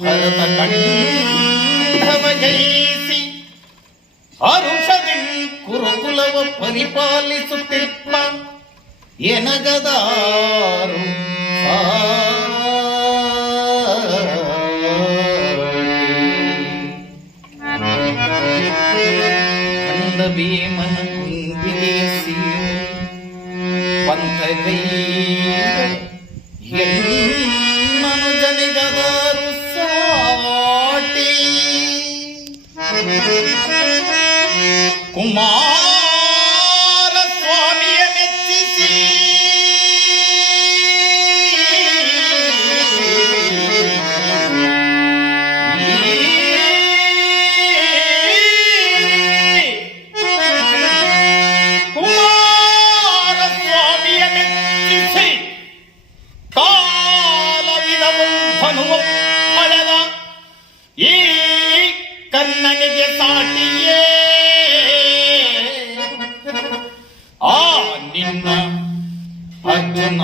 ಭರತ ಕಂಠವಗೈಸಿ ಹರುಷದಿ ಕುರುಕುಲವ ಪರಿಪಾಲಿಸುತ್ತಿರ್ಪ ಎನಗದಾರು ಕಂಡ ಭೀಮನ ಕುಂದಿಗೆಯ ಸೀರೆ ಪಂಥಗೈ ಎನ್ನನು ಜನಿಗದರು குமார சுவாமிய மெச்சி குமார சுவாமிய மெச்சி காலவிதமும் பனுவம் ಕನ್ನನಿಗೆ ಸಾಟಿಯೇ. ಆ ನಿನ್ನ ಅರ್ಜುನ